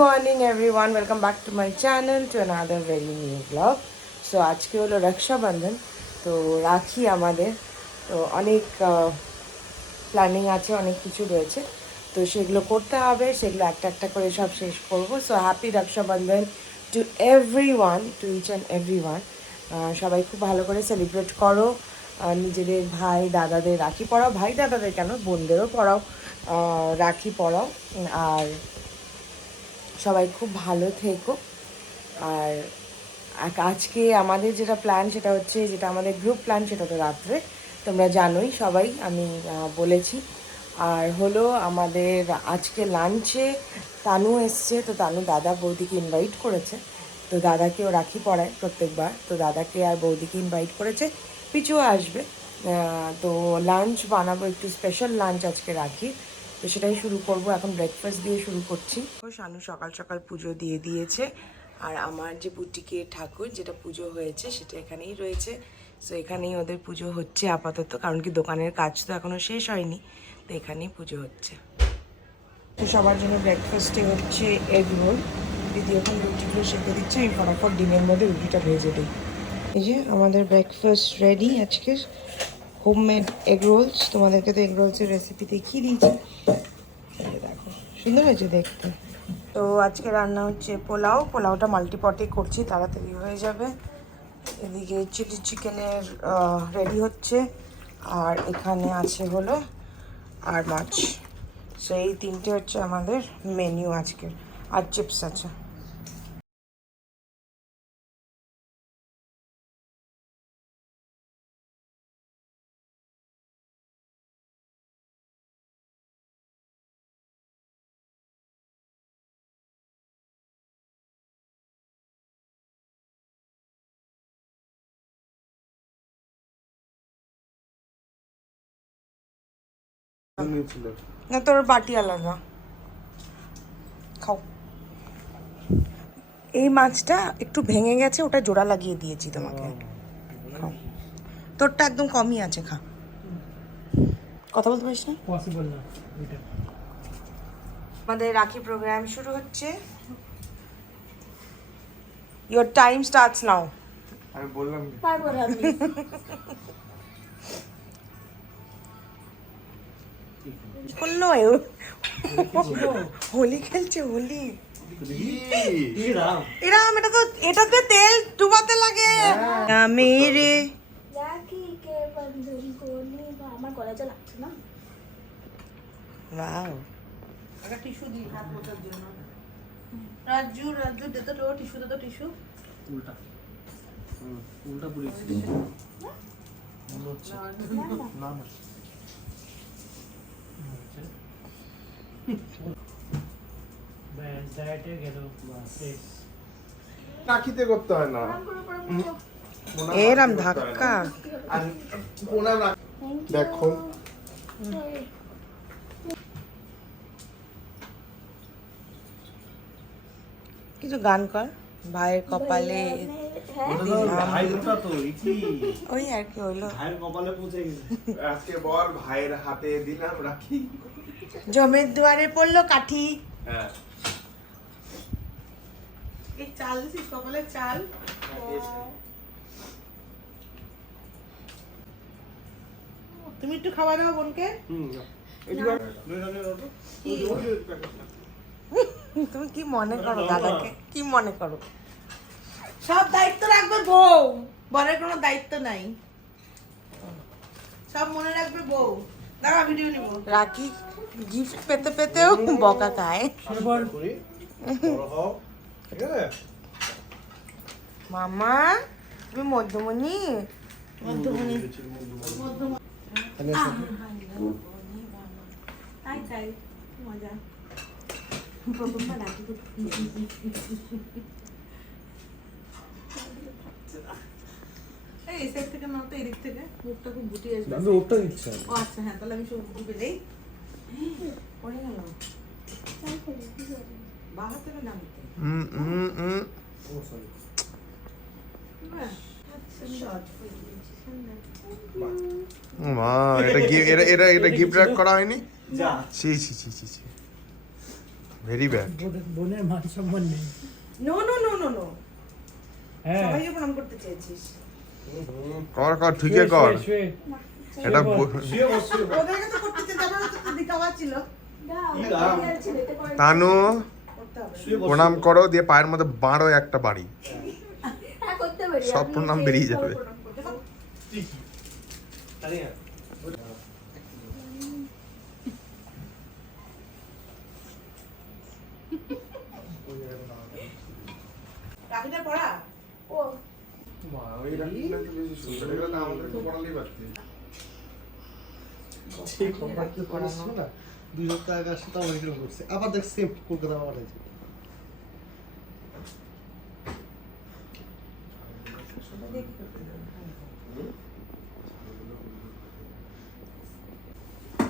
morning everyone, welcome back to my channel to another very new vlog. So আজকে হলো রক্ষাবন্ধন, তো রাখি আমাদের তো অনেক প্ল্যানিং আছে, অনেক কিছু রয়েছে, তো সেগুলো করতে হবে, সেগুলো একটা একটা করে সব শেষ করবো। So happy Rakshabandhan to everyone, to each and everyone. সবাই খুব ভালো করে সেলিব্রেট করো, নিজেদের ভাই দাদাদের রাখি পরাও, ভাই দাদাদের কেন বোনদেরও পরাও, রাখি পরাও। আর সবাই খুব ভালো থেকো। আর আজকে আমাদের যেটা প্ল্যান সেটা হচ্ছে, যেটা আমাদের গ্রুপ প্ল্যান সেটা তো রাত্রে তোমরা জানোই সবাই, আমি বলেছি। আর হলো আমাদের আজকে লাঞ্চে তানু এসছে, তো তানু দাদা বৌদিকে ইনভাইট করেছে, তো দাদাকেও রাখি পড়ায় প্রত্যেকবার, তো দাদাকে আর বৌদিকে ইনভাইট করেছে, পিছুও আসবে। তো লাঞ্চ বানাবো, একটু স্পেশাল লাঞ্চ আজকে রাখি, তো সেটাই শুরু করব। এখন ব্রেকফাস্ট দিয়ে শুরু করছি। শানু সকাল সকাল পুজো দিয়ে দিয়েছে, আর আমার যে বুটিকে ঠাকুর যেটা পুজো হয়েছে সেটা এখানেই রয়েছে। সো এখানেই ওদের পুজো হচ্ছে আপাতত, কারণ কি দোকানের কাজ তো এখনও শেষ হয়নি, তো এখানেই পুজো হচ্ছে। তো সবার জন্য ব্রেকফাস্টে হচ্ছে এগ রোল। দিদি এখন রুটিগুলো সেঁকে দিচ্ছে, আমি ফটাফট ডিমের মধ্যে রুটিটা ভেজে দিই। এই যে আমাদের ব্রেকফাস্ট রেডি আজকের, হোমমেড এগ রোলস। তোমাদেরকে তো এগ রোলসের রেসিপি দেখিয়ে দিয়েছি, দেখো সুন্দর হয়েছে দেখতে। তো আজকে রান্না হচ্ছে পোলাও, পোলাওটা মাল্টিপটে করছি, তাড়াতাড়ি হয়ে যাবে। এদিকে চিলি চিকেনের রেডি হচ্ছে, আর এখানে আছে হলো আর মাছ। সো এই তিনটে হচ্ছে আমাদের মেনু আজকের, আর চিপস আছে। না, তোর বাটি আলাদা, খাও। এই মাছটা একটু ভেঙে গেছে, ওটা জোড়া লাগিয়ে দিয়েছি তোমাকে, খাও। তোরটা একদম কমই আছে, খা। কথা বলতে পারিস না? পসিবল না। আমাদের রাখি প্রোগ্রাম শুরু হচ্ছে। Your time starts now. আমি বললাম পারবো না আমি। করলো হোলি খেলছে, হোলি। এরাম, এটাতে তেল ডুবাতে লাগে। মেরে রাখি কে বন্ধন কোনি, আমার গলা যা লাগছে না। ওয়াও, একটা টিস্যু দিই হাত মোছার জন্য। রাজু রাজু দে তো টিস্যু, দে তো টিস্যু। উল্টা উল্টা পুড়িয়েছি না না রাখিতে করতে হয় না, এরম ধাক্কা। দেখো কিছু গান কর, ভাইয়ের কপালে। ওই আর কি হইলো, আজকে বল ভাইয়ের হাতে দিলাম রাখি, জমের দুয়ারে পড়লো কাঠি। হ্যাঁ এই চাল দিছিস কপালে, চাল। তুমি একটু খাওয়া দাও বোনকে। তুমি কি মনে করো দাদাকে, কি মনে করো? সব দায়িত্ব রাখবে বউ, বরের কোনো দায়িত্ব নাই, সব মনে রাখবে বউ। দাঁড়া ভিডিও নিব। রাখি গিফট পেতে পেতেও বকা খায়। মামা তুমি মধ্যমণি, মধ্যমণি তাই তাই মজা। প্রথমবার রাখি এই সাইড থেকে নাও তো, এদিক থেকে মুখটা খুব বুটি আসবে। আমি ওটা ইচ্ছা। ও আচ্ছা হ্যাঁ, তাহলে আমি সব ডুবে দেই। পড়ে গেল বাবা থেকে নামতে। ও সরি মা, এটা গিফট র্যাপ করা হয়নি। ছি ছি ছি ছি ছি। Very bad. বোনের মান সম্মান নেই। No no no no no, হ্যাঁ সবাইকে প্রণাম করতে চেয়েছিস। কর কর ঠিকই কর। শুয়ে এটা ওদের কাছে করতে চেয়ে যাবে না, তো দিতে আবার ছিল তানু করতে হবে। প্রণাম করো, দিয়ে পায়ের মধ্যে বাড়ো একটা বাড়ি, হ্যাঁ করতে পারি, সব আমি প্রণাম যে বেরিয়ে এইভাবে যাবে। প্রণাম করতে পারি। রাখিটা পড়া ও সেই খবরটা করেছিল না 2 সপ্তাহ আগে আসলে তো আমার এরকম করছে, আবার দেখ সেম কলকাতা পাঠাইছে।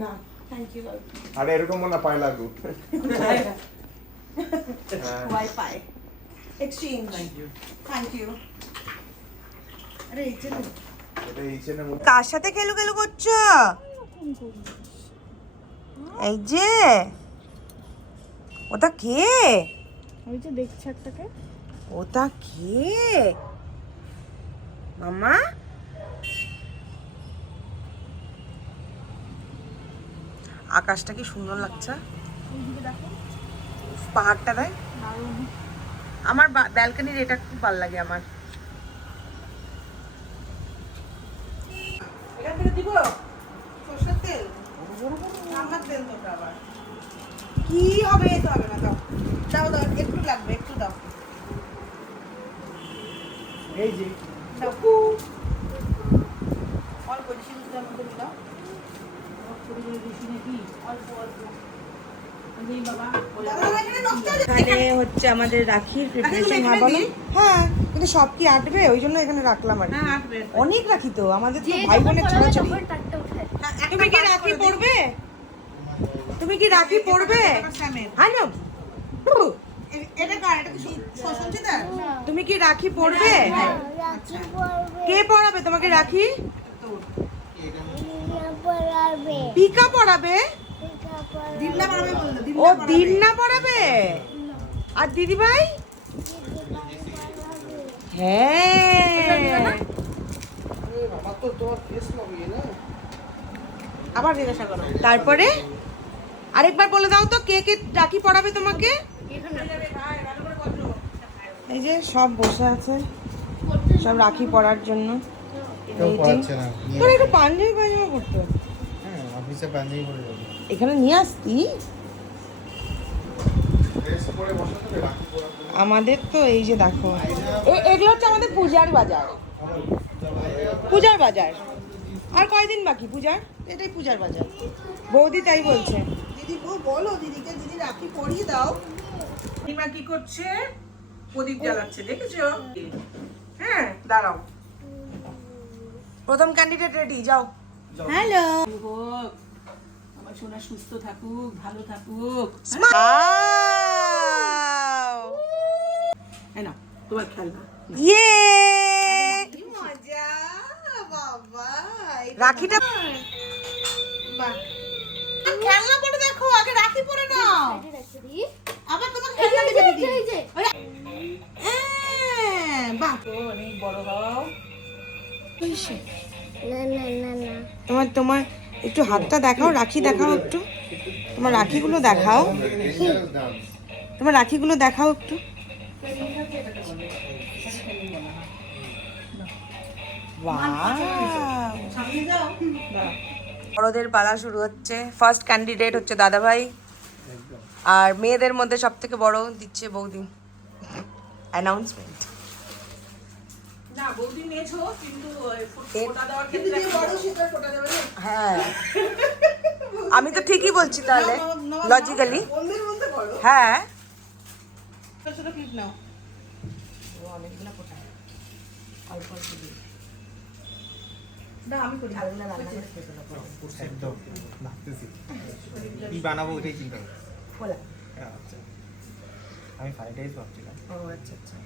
না থ্যাংক ইউ। আরে এরকম মনে পায়ে লাগুক। Wifi exchange, thank you. আরে এই যে এটা এইচএনের মধ্যে কার সাথে খেলু খেলু করছো? এই যে ওটা কে? ওই যে দেখছি একটাকে। ওটা কে মামা? আকাশটা কি সুন্দর লাগছে, পাহাড়টা দেয়। আমার ব্যালকনির এটা খুব ভালো লাগে আমার। এখান থেকে দিব সরষের তেল, রান্নার তেল তো আবার কি হবে? তো হবে না, দাও দাও দাও, একটু লাগবে, একটু দাও এই যে দাও। অল্প বেশি বুঝতে মতো দাও। এখানে হচ্ছে আমাদের রাখির প্রিপারেশন। হ্যাঁ বলো। হ্যাঁ কিন্তু সব কি আটবে, ওই জন্য এখানে রাখলাম আর কি। অনেক রাখি তো, আমাদের তো ভাই বোনের ছড়াছড়ি। তুমি কি রাখি পড়বে? তুমি কি রাখি পড়বে? হ্যাঁ না? তুমি কি রাখি পড়বে? রাখি পড়বে, কে পড়াবে তোমাকে রাখি? পড়াবে, পিকা পড়াবে? ও দিন্না পড়াবে। আর দিদি ভাই? হ্যাঁ বাবা তো তোমার ফেস লাগিয়ে না। আবার জিজ্ঞাসা করো। তারপরে আরেকবার বলে দাও তো, কে কে রাখি পড়াবে তোমাকে? এই যে সব বসে আছে, সব রাখি পড়ার জন্য। কেউ এই যে পড়াচ্ছে না। তোর একটু পাঞ্জাবি পায়জামা পড়তো, হ্যাঁ অফিসে পাঞ্জাবি পরে যাবে। এখানে নিয়ে আসতি। ড্রেস পরে বসে থাকে রাখি পরার জন্য। আমাদের তো এই যে দেখো, এগুলো হচ্ছে আমাদের পূজার বাজার, পূজার বাজার। আর কয়দিন বাকি পূজার? এটাই পূজার বাজার। বৌদি তাই বলছে। দিদি বলো দিদিকে, দিদি রাখি পরিয়ে দাও। নিমা কি করছে? প্রদীপ জ্বালাচ্ছে, দেখেছো? হ্যাঁ দাঁড়াও, প্রথম ক্যান্ডিডেট রেডি, যাও। হ্যালো আমার সোনা সুস্থ থাকুক, ভালো থাকুক। এই নাও তোমার খেলনা। ইয়ে মজা বাবা। রাখিটা বাহ, খেলনা পরে দেখো, আগে রাখি পরে নাও, রেখে দিই। আবার তোমাকে খেলনা দিবে দিদি। এই যে বাহ, অনেক বড় হও। না না না না, তোমার তোমার একটু হাতটা দেখাও, রাখি দেখাও একটু, তোমার রাখিগুলো দেখাও, তোমার রাখিগুলো দেখাও একটু। বড়দের পালা শুরু হচ্ছে। ফার্স্ট ক্যান্ডিডেট হচ্ছে দাদাভাই, আর মেয়েদের মধ্যে সব থেকে বড় দিচ্ছে বৌদি। অ্যানাউন্সমেন্ট। না বৌদি নিয়েছো, কিন্তু ফোটা দেওয়ার ক্ষেত্রে হ্যাঁ আমি তো ঠিকই বলছি তাহলে, লজিক্যালি। হ্যাঁ ছোট ক্লিপ নাও। একদম ভাবতেছি কি বানাবো ওইটাই চিন্তা করছি। খোলা। আচ্ছা আমি ফ্রাইড রাইস ভাবছিলাম। ও আচ্ছা আচ্ছা।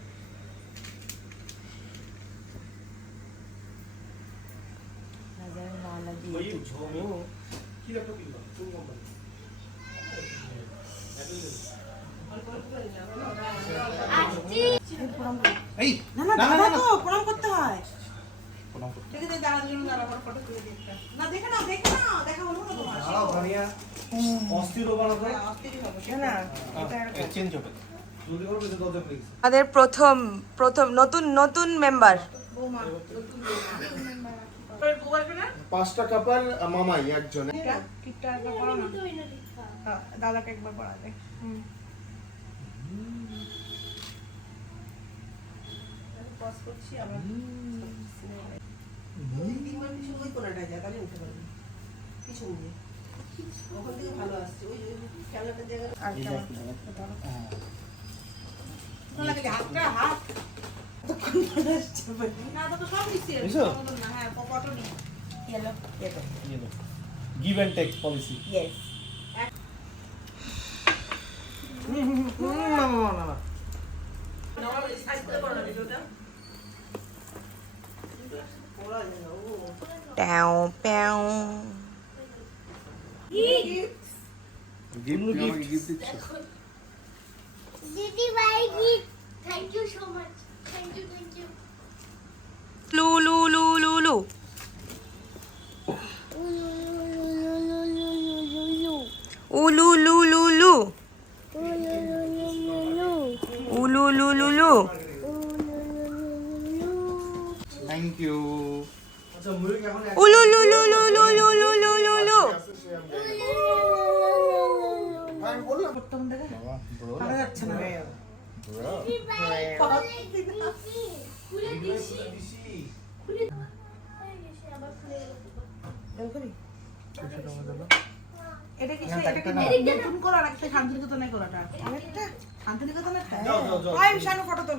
এই না না দাদা তো প্রণাম করতে হয়। ঠিক আছে দাঁড়ানোর জন্য দাঁড়া পর ফটো তুলে দিতে। না দেখে নাও দেখা হলো না তোমার। দাঁড়াও ভানিয়া অস্থির হবা না তো অস্থিরই হবে। না এটা চেঞ্জ হবে জলদি করো বেশি দরজা প্লিজ আমাদের প্রথম নতুন মেম্বার। বৌমা গোবার পেনা 5টা কাপল মামাই একজনে কিটটা একবার করো না। হ্যাঁ দাদাকে একবার পড়াবে। পজ করছি আবার। তিনবার পিছু ওই কোণাটায় যা তাহলে উঠে পারবি। পিছন দিয়ে। ওখান থেকে ভালো আসছে। ওই খেলাটার জায়গা আর কেমন? ভালো লাগে হাতটা হাত। না তো সব দিচ্ছি। না হ্যাঁ পপটো নি। Yellow. Give and take policy Yes. না না না না Pew pew. গিফট আমাকে গিফট দিচ্ছ Didi bhai gift. Thank you so much. Thank you. Lu. Ulu. Thank you আচ্ছা মুরগি এখন Ulu. আমি বললাম বাবা ব্রো পারা যাচ্ছে না। ব্রো খুলে দিছি। খুলে আবার খুলে গেল। এটা কি নতুন করা আর একটা শান্তিনিকেতনে করাটা? আরেকটা শান্তিনিকেতনে যাও শানু ফটো তোল।